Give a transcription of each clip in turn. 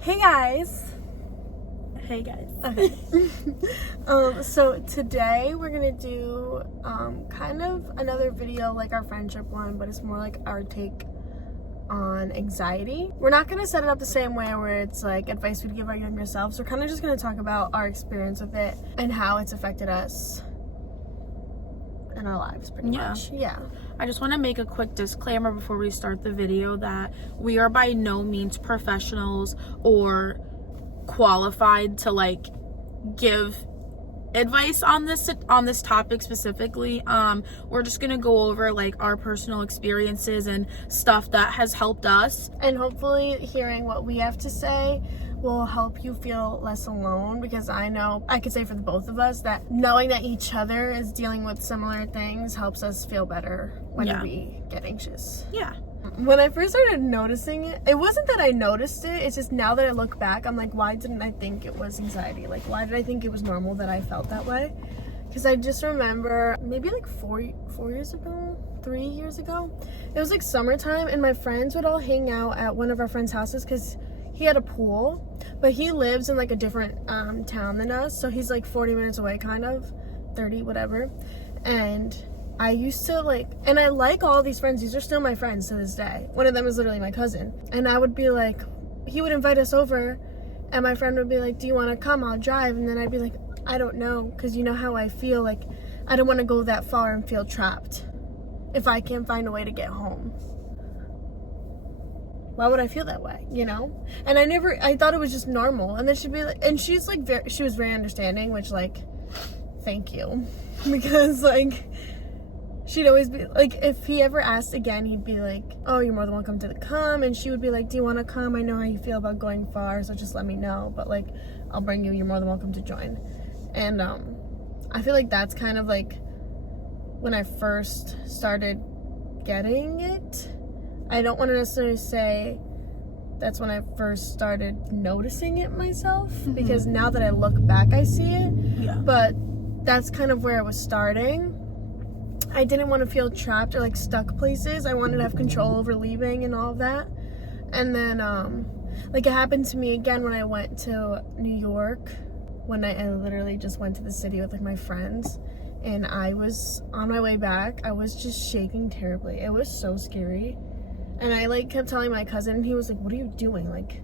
Hey guys. Okay. So today we're gonna do kind of another video like our friendship one, but it's more like our take on anxiety. We're not gonna set it up the same way where it's like advice we'd give our younger selves. We're kind of just gonna talk about our experience with it and how it's affected us in our lives pretty much. Yeah. I just want to make a quick disclaimer before we start the video that we are by no means professionals or qualified to like give advice on this topic specifically. We're just gonna go over like our personal experiences and stuff that has helped us, and hopefully hearing what we have to say will help you feel less alone, because I know I could say for the both of us that knowing that each other is dealing with similar things helps us feel better when we get anxious. When I first started noticing it, it wasn't that I noticed it, it's just now that I look back, I'm like, why didn't I think it was anxiety? Like, why did I think it was normal that I felt that way? Because I just remember maybe like 3 years ago, it was like summertime, and my friends would all hang out at one of our friends' houses because he had a pool, but he lives in like a different town than us, so he's like 40 minutes away, kind of 30, whatever. And I used to and I like all these friends. These are still my friends to this day. One of them is literally my cousin. And I would be like, he would invite us over, and my friend would be like, do you want to come? I'll drive. And then I'd be like, I don't know, because you know how I feel. Like, I don't want to go that far and feel trapped if I can't find a way to get home. Why would I feel that way, you know? And I thought it was just normal. And then she'd be like, and she's like, she was very understanding, which, like, thank you. Because, like, she'd always be like, if he ever asked again, he'd be like, oh, you're more than welcome to come. And she would be like, do you want to come? I know how you feel about going far, so just let me know. But, like, I'll bring you. You're more than welcome to join. And I feel like that's kind of, like, when I first started getting it. I don't want to necessarily say that's when I first started noticing it myself, because now that I look back, I see it. Yeah. But that's kind of where it was starting. I didn't want to feel trapped or like stuck places. I wanted to have control over leaving and all of that. And then like it happened to me again when I went to New York, when I literally just went to the city with like my friends, and I was on my way back. I was just shaking terribly. It was so scary. And I like kept telling my cousin, and he was like, what are you doing? Like,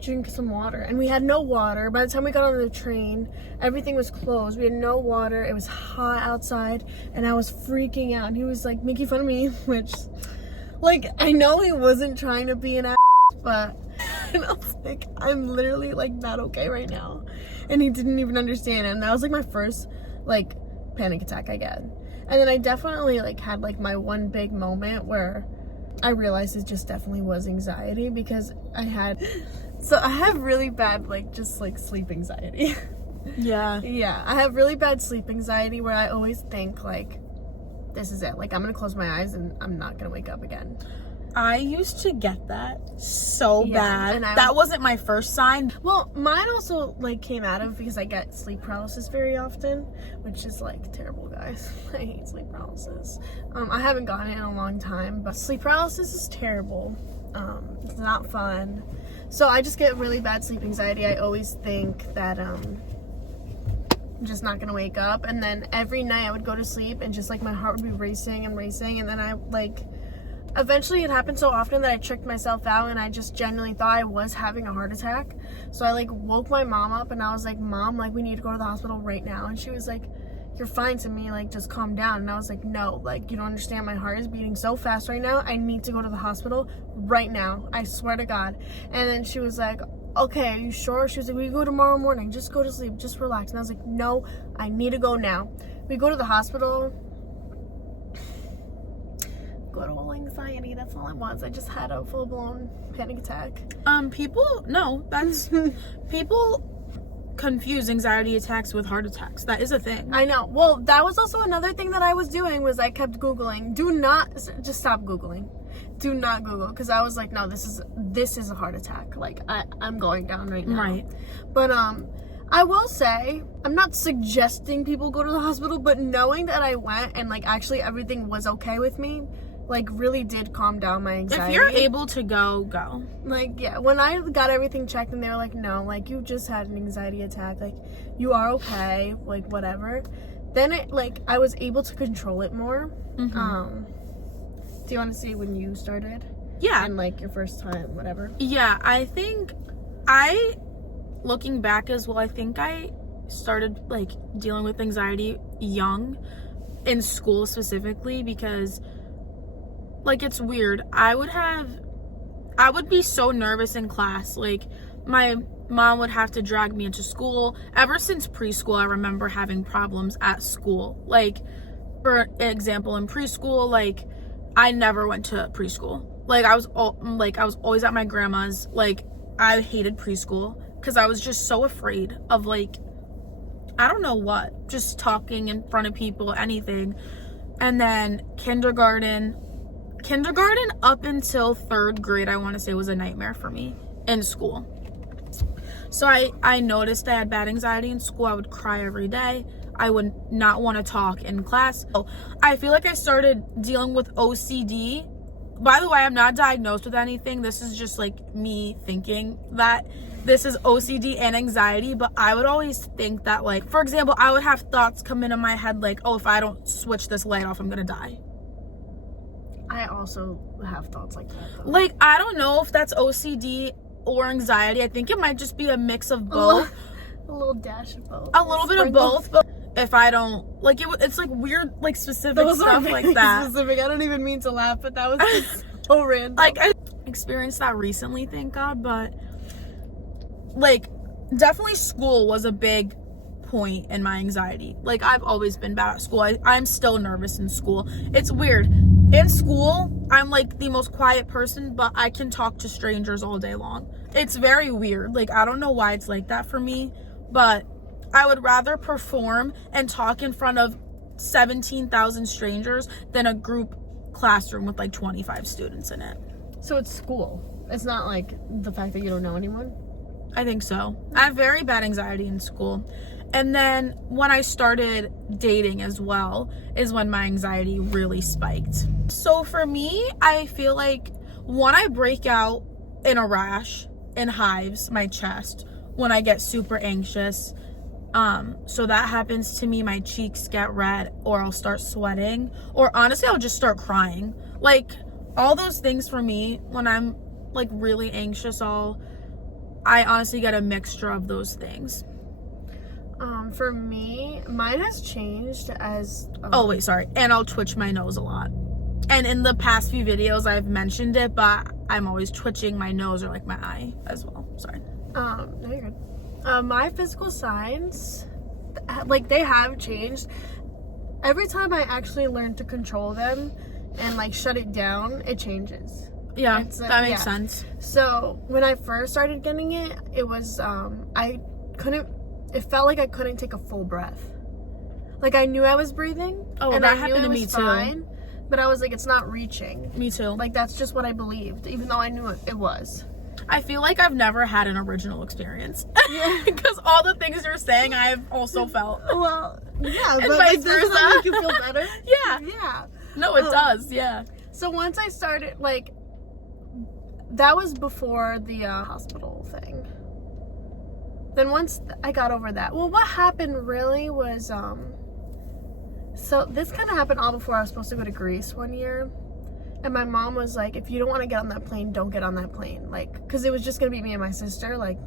drink some water. And we had no water. By the time we got on the train, everything was closed. We had no water. It was hot outside, and I was freaking out. And he was like making fun of me, which, like, I know he wasn't trying to be an ass, but and I was like, I'm literally like not okay right now. And he didn't even understand it. And that was like my first like panic attack I get. And then I definitely like had like my one big moment where I realized it just definitely was anxiety, because I have really bad just sleep anxiety. Yeah, I have really bad sleep anxiety where I always think like, this is it, like I'm gonna close my eyes and I'm not gonna wake up again. I used to get that so bad. And that wasn't my first sign. Well, mine also like came out of because I get sleep paralysis very often, which is like terrible, guys. I hate sleep paralysis. I haven't gotten it in a long time, but sleep paralysis is terrible. It's not fun. So I just get really bad sleep anxiety. I always think that I'm just not gonna wake up, and then every night I would go to sleep and just like my heart would be racing, and then I like eventually it happened so often that I tricked myself out, and I just genuinely thought I was having a heart attack. So I like woke my mom up, and I was like, Mom, like we need to go to the hospital right now. And she was like, you're fine to me, like just calm down. And I was like, no, like you don't understand, my heart is beating so fast right now. I need to go to the hospital right now, I swear to God. And then she was like, okay, are you sure? She was like, we go tomorrow morning, just go to sleep, just relax. And I was like, no, I need to go now. We go to the hospital. Good old anxiety, that's all it was. I just had a full-blown panic attack. People confuse anxiety attacks with heart attacks. That is a thing. I know. Well, that was also another thing that I was doing, was I kept Googling. Just stop Googling. Do not Google, because I was like, no, this is a heart attack. Like, I'm going down right now. Right. But, I will say, I'm not suggesting people go to the hospital, but knowing that I went and, like, actually everything was okay with me like really did calm down my anxiety. If you're able to go. Like, yeah, when I got everything checked and they were like, no, like, you just had an anxiety attack, like, you are okay, like, whatever. Then it, like, I was able to control it more. Mm-hmm. Do you want to see when you started? Yeah. And, like, your first time, whatever? Yeah, I think looking back as well, I think I started, like, dealing with anxiety young, in school specifically, because, like, it's weird. I would be so nervous in class. Like, my mom would have to drag me into school. Ever since preschool, I remember having problems at school. Like, for example, in preschool, like, I never went to preschool. Like, I was always at my grandma's. Like, I hated preschool because I was just so afraid of, like, I don't know what, just talking in front of people, anything. And then kindergarten up until 3rd grade, I want to say, was a nightmare for me in school. So I noticed I had bad anxiety in school. I would cry every day. I would not want to talk in class. So I feel like I started dealing with OCD. By the way, I'm not diagnosed with anything. This is just like me thinking that this is OCD and anxiety. But I would always think that, like, for example, I would have thoughts come into my head like, oh, if I don't switch this light off, I'm going to die. I also have thoughts like that, though. Like, I don't know if that's OCD or anxiety. I think it might just be a mix of both. A little dash of both. A little bit of both. But if I don't, like, it's like weird, like, specific stuff like that. Specific. I don't even mean to laugh, but that was just so random. Like, I experienced that recently, thank God. But, like, definitely school was a big point in my anxiety. Like, I've always been bad at school. I'm still nervous in school. It's weird. In school, I'm, like, the most quiet person, but I can talk to strangers all day long. It's very weird. Like, I don't know why it's like that for me, but I would rather perform and talk in front of 17,000 strangers than a group classroom with, like, 25 students in it. So it's school. It's not, like, the fact that you don't know anyone? I think so. I have very bad anxiety in school. And then when I started dating as well is when my anxiety really spiked. So for me, I feel like when I break out in a rash, in hives, my chest, when I get super anxious, so that happens to me, my cheeks get red, or I'll start sweating, or honestly, I'll just start crying. Like, all those things for me, when I'm, like, really anxious, I honestly get a mixture of those things. For me, mine has changed as... oh, wait, sorry. And I'll twitch my nose a lot. And in the past few videos, I've mentioned it, but I'm always twitching my nose or, like, my eye as well. Sorry. No, you're good. My physical signs, like, they have changed. Every time I actually learn to control them and, like, shut it down, it changes. Yeah, that makes sense. So, when I first started getting it, it was, it felt like I couldn't take a full breath. Like, I knew I was breathing. Oh, and that I happened knew to me fine, too. But I was like, it's not reaching. Me too. Like, that's just what I believed, even though I knew it was. I feel like I've never had an original experience. Yeah. Because all the things you're saying, I've also felt. Well, yeah, and but vice like, does versa. that make you feel better? Yeah. Yeah. No, it does, yeah. So once I started, like, that was before the hospital thing. Then once I got over that, well, what happened really was, so this kind of happened all before I was supposed to go to Greece one year. And my mom was like, if you don't want to get on that plane, don't get on that plane. Like, because it was just going to be me and my sister, like,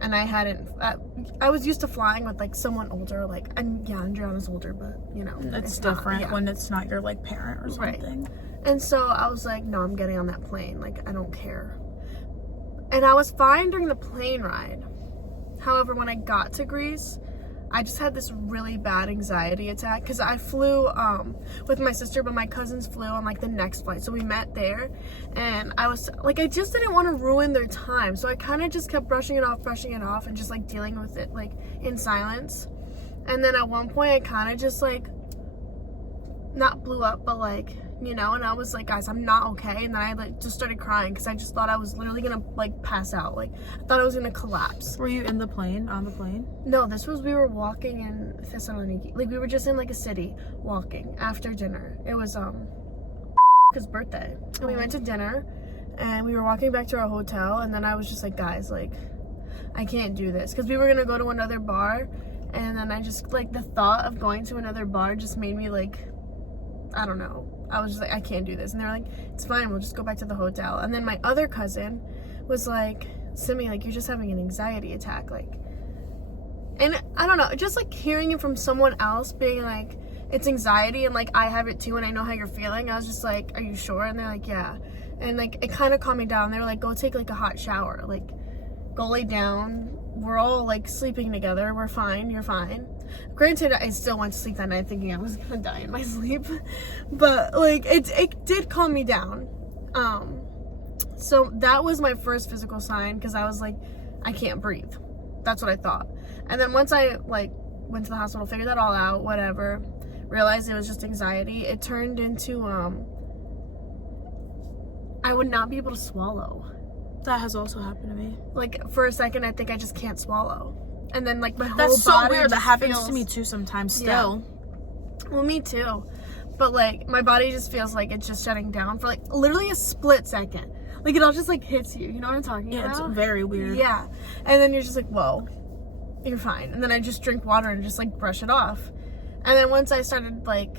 and I was used to flying with, like, someone older, like, Andriana's older, but, you know. It's different when it's not your, like, parent or something. Right. And so I was like, no, I'm getting on that plane. Like, I don't care. And I was fine during the plane ride. However, when I got to Greece, I just had this really bad anxiety attack because I flew with my sister, but my cousins flew on, like, the next flight. So we met there, and I was, like, I just didn't want to ruin their time. So I kind of just kept brushing it off, and just, like, dealing with it, like, in silence. And then at one point, I kind of just, like, not blew up, but, like, you know, and I was like, guys, I'm not okay. And then I, like, just started crying because I just thought I was literally gonna, like, pass out. Like, I thought I was gonna collapse. Were you in the plane, on the plane? No, we were walking in Thessaloniki. Like, we were just in, like, a city walking after dinner. It was his birthday. And we went to dinner, and we were walking back to our hotel, and then I was just like, guys, like, I can't do this. Because we were going to go to another bar, and then I just, like, the thought of going to another bar just made me, like, I don't know. I was just like, I can't do this. And they were like, it's fine, we'll just go back to the hotel. And then my other cousin was like, Simi, like, you're just having an anxiety attack, like. And I don't know, just like hearing it from someone else being like, it's anxiety, and like, I have it too, and I know how you're feeling. I was just like, are you sure? And they're like, yeah. And like, it kind of calmed me down. They were like, go take like a hot shower, like, go lay down. We're all like sleeping together. We're fine. You're fine. Granted, I still went to sleep that night thinking I was gonna die in my sleep, but like, it did calm me down. So that was my first physical sign, because I was like, I can't breathe. That's what I thought. And then once I like went to the hospital, figured that all out, whatever, realized it was just anxiety, it turned into I would not be able to swallow. That has also happened to me. Like, for a second, I think I just can't swallow. And then, like, my whole body. That's so weird. That happens to me too sometimes still. Yeah. Well, me too. But, like, my body just feels like it's just shutting down for, like, literally a split second. Like, it all just, like, hits you. You know what I'm talking about? Yeah, it's very weird. Yeah. And then you're just like, whoa, you're fine. And then I just drink water and just, like, brush it off. And then once I started, like,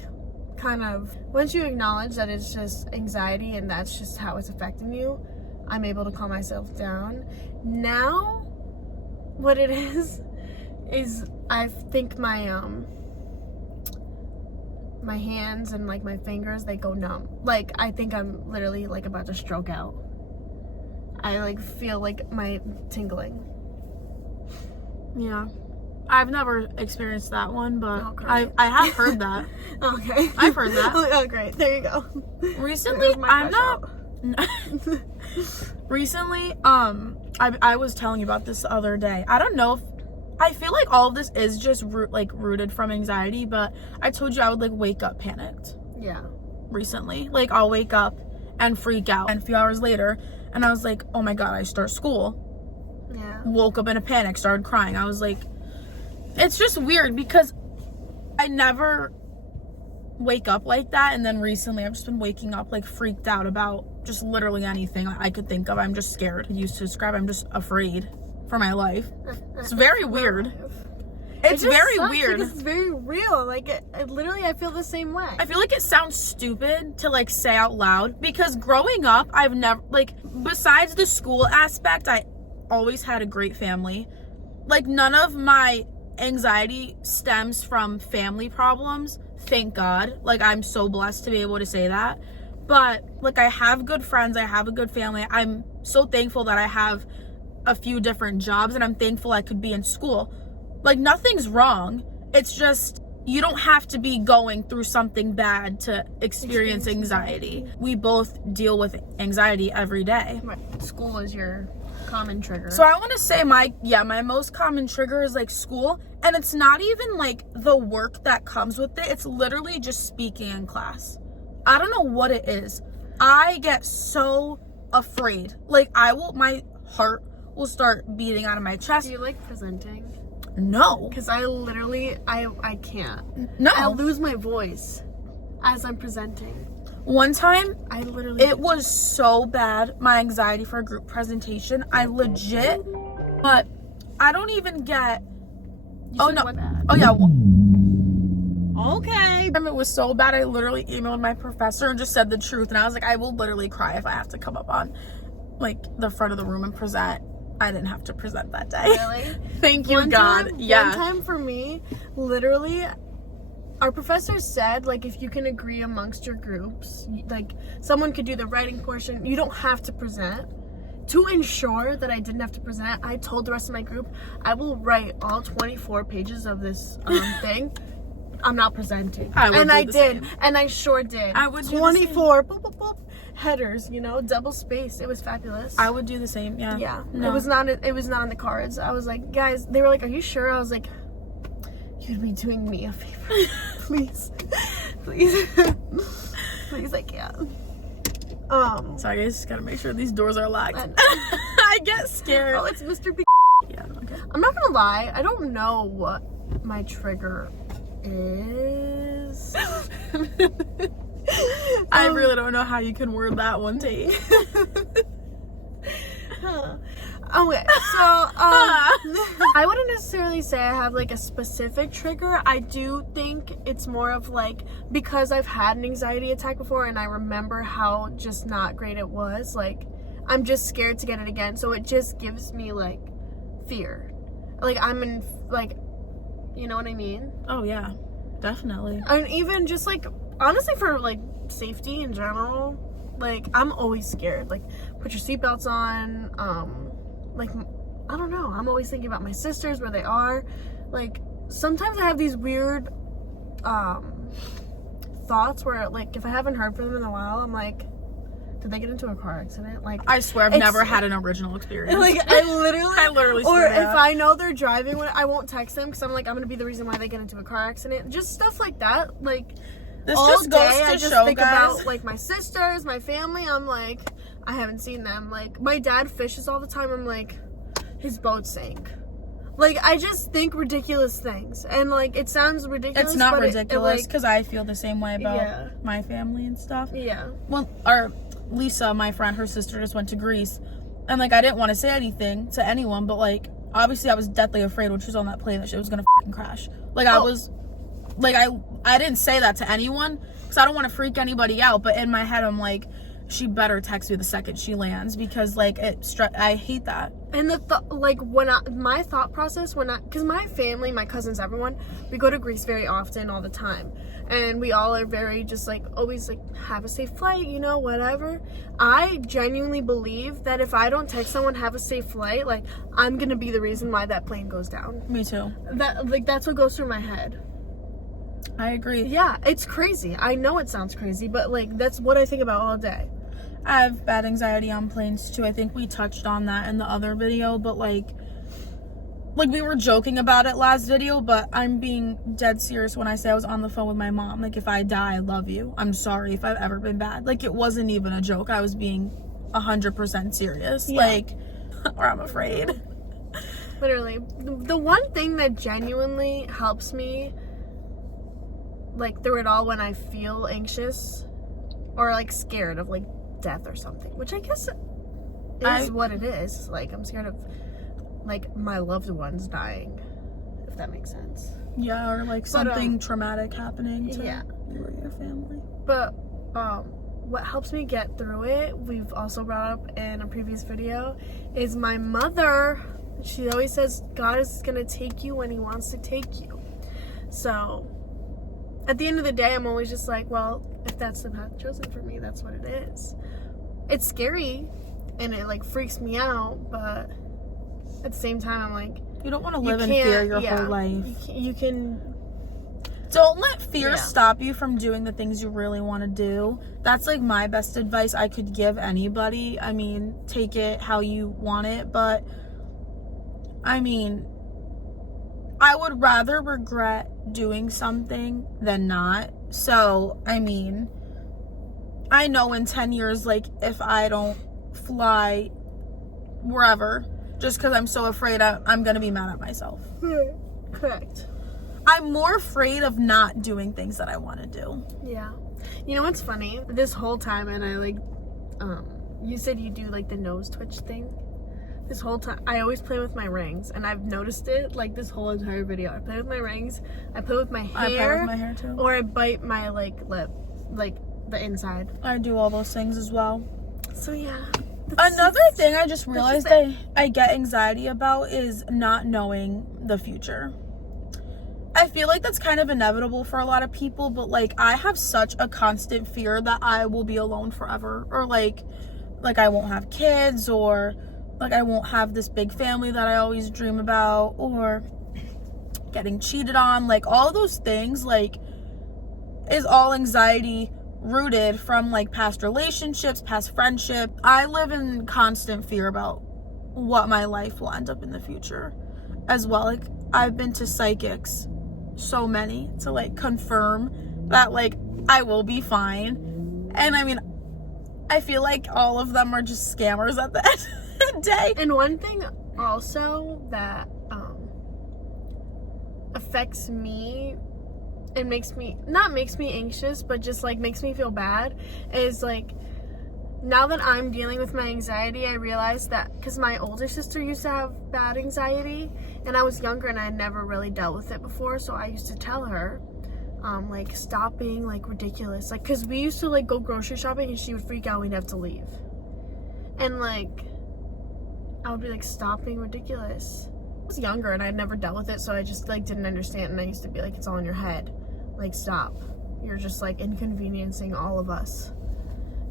once you acknowledge that it's just anxiety and that's just how it's affecting you, I'm able to calm myself down. Now, what it is I think my my hands and like my fingers, they go numb. Like, I think I'm literally like about to stroke out. I like feel like my tingling. Yeah. I've never experienced that one, but Oh, I have heard that. Okay. I've heard that. Oh, great. There you go. Recently, I'm not. Recently, I was telling you about this the other day. I don't know if I feel like all of this is just rooted from anxiety, but I told you I would like wake up panicked. Yeah. Recently, like I'll wake up and freak out, and a few hours later, and I was like, oh my god, I start school. Yeah. Woke up in a panic, started crying. I was like, it's just weird because I never wake up like that, and then recently I've just been waking up like freaked out about just literally anything I could think of. I'm just scared. I used to describe, I'm just afraid for my life. It's very weird. It's very weird. Because it's very real. Like, it literally, I feel the same way. I feel like it sounds stupid to like say out loud, because growing up, I've never, like, besides the school aspect, I always had a great family. Like, none of my anxiety stems from family problems, thank God. Like, I'm so blessed to be able to say that. But like, I have good friends, I have a good family. I'm so thankful that I have a few different jobs, and I'm thankful I could be in school. Like, nothing's wrong. It's just, you don't have to be going through something bad to experience anxiety. We both deal with anxiety every day. Right. School is your common trigger. So I want to say my most common trigger is like school, and it's not even like the work that comes with it. It's literally just speaking in class. I don't know what it is. I get so afraid. Like, my heart will start beating out of my chest. Do you like presenting? No. Because I literally, I can't. No. I lose my voice as I'm presenting. One time, I literally... it was so bad, my anxiety for a group presentation. I legit, but I don't even get... Oh, no. Oh, yeah. Okay. It was so bad, I literally emailed my professor and just said the truth. And I was like, I will literally cry if I have to come up on, like, the front of the room and present. I didn't have to present that day. Really? Thank you, God. Yeah. One time for me, literally, our professor said, like, if you can agree amongst your groups, like, someone could do the writing portion. You don't have to present. To ensure that I didn't have to present, I told the rest of my group, I will write all 24 pages of this thing. I'm not presenting. And I did. Same. And I sure did. I would do 24 boop, boop, boop, headers, you know, double spaced. It was fabulous. I would do the same, yeah. Yeah. No. It was not on the cards. I was like, guys, they were like, are you sure? I was like, you'd be doing me a favor. Please. Please. Please, I can't. Sorry, I just gotta make sure these doors are locked. I get scared. Oh, it's Mr. B. Yeah, okay. I'm not gonna lie, I don't know what my trigger is. I really don't know how you can word that one, Tate. Okay, so I wouldn't necessarily say I have like a specific trigger. I do think it's more of like, because I've had an anxiety attack before and I remember how just not great it was, like I'm just scared to get it again, so it just gives me like fear, like I'm in, like, you know what I mean? Oh yeah, definitely. And even just like, honestly, for like safety in general, like I'm always scared, like put your seatbelts on, like, I don't know, I'm always thinking about my sisters, where they are. Like, sometimes I have these weird thoughts where, like, if I haven't heard from them in a while, I'm like, did they get into a car accident? Like, I swear I've never had an original experience. Like, I literally swear or if that. I know they're driving, I won't text them because I'm like, I'm gonna be the reason why they get into a car accident. Just stuff like that. Like, this all just day goes to I just show, think guys, about like my sisters, my family. I'm like, I haven't seen them. Like, my dad fishes all the time. I'm like, his boat sank. Like, I just think ridiculous things, and like, it sounds ridiculous. it's not but ridiculous, like, because I feel the same way about Yeah. my family and stuff. yeah. Well, our Lisa, my friend, her sister just went to Greece, and like I didn't want to say anything to anyone, but like obviously I was deathly afraid when she was on that plane that she was gonna fucking crash. Like, I was like, I didn't say that to anyone because I don't want to freak anybody out, but in my head I'm like, she better text me the second she lands, because like I hate that. And like, my thought process because my family, my cousins, everyone, we go to Greece very often, all the time, and we all are very just like, always like, have a safe flight, you know, whatever. I genuinely believe that if I don't text someone, have a safe flight, like, I'm gonna be the reason why that plane goes down. Me too. That's what goes through my head. I agree. Yeah, it's crazy. I know it sounds crazy, but like, that's what I think about all day. I have bad anxiety on planes too. I think we touched on that in the other video, but like we were joking about it last video, but I'm being dead serious when I say I was on the phone with my mom. Like, if I die, I love you. I'm sorry if I've ever been bad. Like, it wasn't even a joke. I was being 100% serious. Yeah. Like, or I'm afraid. Literally. The one thing that genuinely helps me, like, through it all, when I feel anxious or like scared of like death or something, which I guess is what it is. Like, I'm scared of like my loved ones dying, if that makes sense. Yeah, or like something traumatic happening to yeah. you or your family. But what helps me get through it, we've also brought up in a previous video, is my mother. She always says God is gonna take you when he wants to take you. So at the end of the day, I'm always just like, well, if that's the path chosen for me, that's what it is. It's scary and it like freaks me out, but at the same time, I'm like, you don't want to live in fear your whole life. You can. Don't let fear stop you from doing the things you really want to do. That's like my best advice I could give anybody. I mean, take it how you want it, but I mean, I would rather regret doing something than not. So, I mean, I know in 10 years, like, if I don't fly wherever, just because I'm so afraid, I'm going to be mad at myself. Correct. I'm more afraid of not doing things that I want to do. Yeah. You know what's funny? This whole time, and I like, you said you do like the nose twitch thing. This whole time, I always play with my rings, and I've noticed it like this whole entire video. I play with my rings, I play with my hair, I play with my hair too, or I bite my like lip, like the inside. I do all those things as well. So yeah. Another thing I just realized I get anxiety about is not knowing the future. I feel like that's kind of inevitable for a lot of people, but like, I have such a constant fear that I will be alone forever, or like I won't have kids, or like I won't have this big family that I always dream about, or getting cheated on. Like, all those things, like, is all anxiety rooted from like past relationships, past friendship. I live in constant fear about what my life will end up in the future as well. Like, I've been to psychics, so many, to like confirm that like I will be fine, and I mean, I feel like all of them are just scammers at the end of the day. And one thing also that affects me it makes me, not makes me anxious, but just like makes me feel bad, is like, now that I'm dealing with my anxiety, I realized that, because my older sister used to have bad anxiety, and I was younger and I had never really dealt with it before, so I used to tell her, like, stop being, like, ridiculous. Like, because we used to, like, go grocery shopping and she would freak out and we'd have to leave. And, like, I would be like, stop being ridiculous. I was younger and I'd never dealt with it, so I just, like, didn't understand, and I used to be like, it's all in your head. Like, stop. You're just, like, inconveniencing all of us.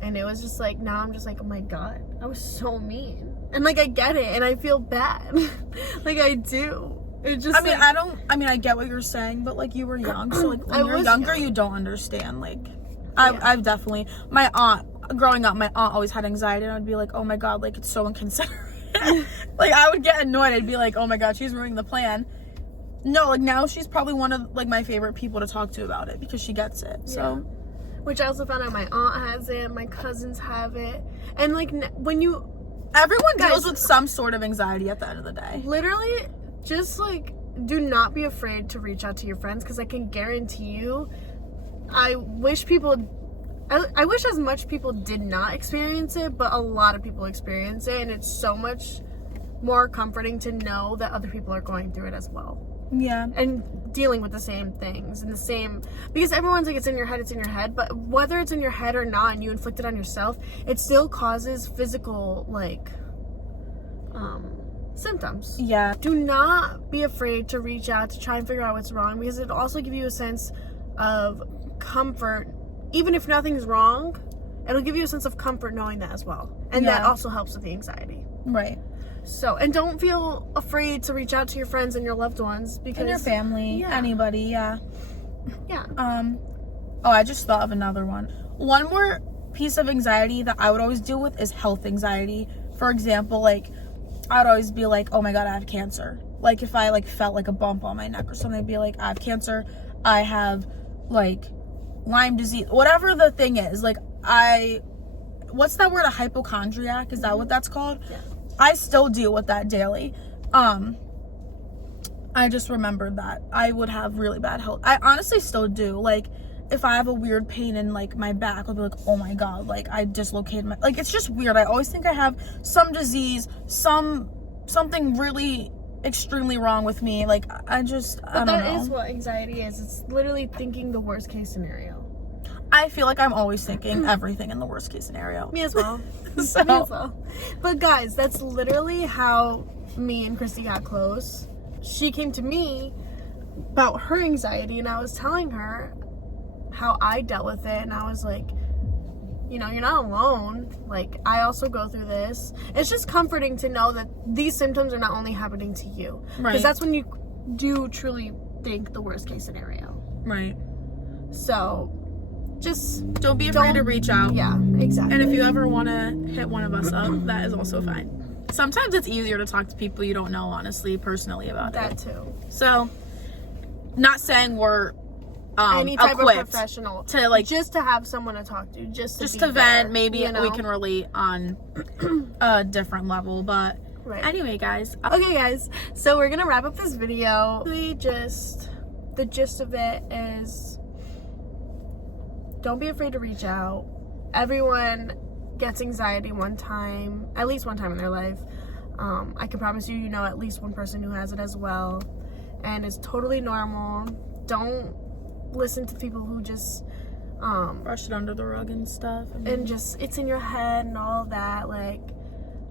And it was just like, now I'm just like, oh my god, I was so mean. And like, I get it, and I feel bad. Like, I do. It just, I get what you're saying, but like, you were young, so like, when you're younger, you don't understand. Like, I've definitely, my aunt, growing up, my aunt always had anxiety, and I'd be like, oh my god, like, it's so inconsiderate. Like, I would get annoyed. I'd be like, oh my god, she's ruining the plan. No, like, now she's probably one of, like, my favorite people to talk to about it, because she gets it, so. Yeah. Which I also found out my aunt has it, my cousins have it. And like, when you... Everyone deals with some sort of anxiety at the end of the day. Literally, just like, do not be afraid to reach out to your friends, because I can guarantee you, I wish as much people did not experience it, but a lot of people experience it, and it's so much more comforting to know that other people are going through it as well. Yeah. And dealing with the same things and the same, because everyone's like, it's in your head, but whether it's in your head or not and you inflict it on yourself, it still causes physical, like, symptoms. Yeah. Do not be afraid to reach out to try and figure out what's wrong, because it'll also give you a sense of comfort. Even if nothing's wrong, it'll give you a sense of comfort knowing that as well. And that also helps with the anxiety. Right. So, and don't feel afraid to reach out to your friends and your loved ones, because... And your family, anybody, yeah. Yeah. Oh, I just thought of another one. One more piece of anxiety that I would always deal with is health anxiety. For example, like, I'd always be like, oh my god, I have cancer. Like, if I, like, felt like a bump on my neck or something, I'd be like, I have cancer. I have, like, Lyme disease. Whatever the thing is, like, what's that word, a hypochondriac? Is that what that's called? Yeah. I still deal with that daily. I just remembered that I would have really bad health. I honestly still do. Like, if I have a weird pain in, like, my back, I'll be like, oh my god, like, I dislocated my... Like, it's just weird. I always think I have some disease, something really extremely wrong with me. Like, I don't know. But that is what anxiety is. It's literally thinking the worst case scenario. I feel like I'm always thinking everything in the worst case scenario. Me as well. So. Me as well. But guys, that's literally how me and Christy got close. She came to me about her anxiety, and I was telling her how I dealt with it, and I was like, you know, you're not alone. Like, I also go through this. It's just comforting to know that these symptoms are not only happening to you. Right. Because that's when you do truly think the worst case scenario. Right. So... just don't be afraid to reach out. Yeah, exactly. And if you ever want to hit one of us up, that is also fine. Sometimes it's easier to talk to people you don't know, honestly, personally about that it. too. So, not saying we're any type of equipped professional to, like, just to have someone to talk to, just to vent. there, Maybe you know? we can relate on a different level, but anyway, guys. Okay, guys. So we're gonna wrap up this video. Really, just the gist of it is, don't be afraid to reach out. Everyone gets anxiety at least one time in their life. I can promise you, you know at least one person who has it as well. And it's totally normal. Don't listen to people who just brush it under the rug and stuff. And just, it's in your head and all that. Like,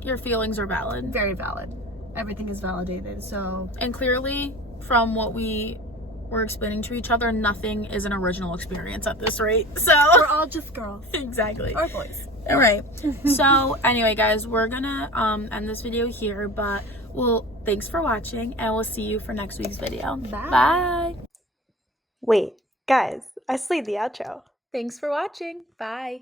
your feelings are valid. Very valid. Everything is validated, so. And clearly, from what we're explaining to each other, nothing is an original experience at this rate. So we're all just girls. Exactly. Or boys. All right. So anyway, guys, we're gonna end this video here, but thanks for watching, and we'll see you for next week's video. Bye. Bye. Wait, guys, I still need the outro. Thanks for watching. Bye.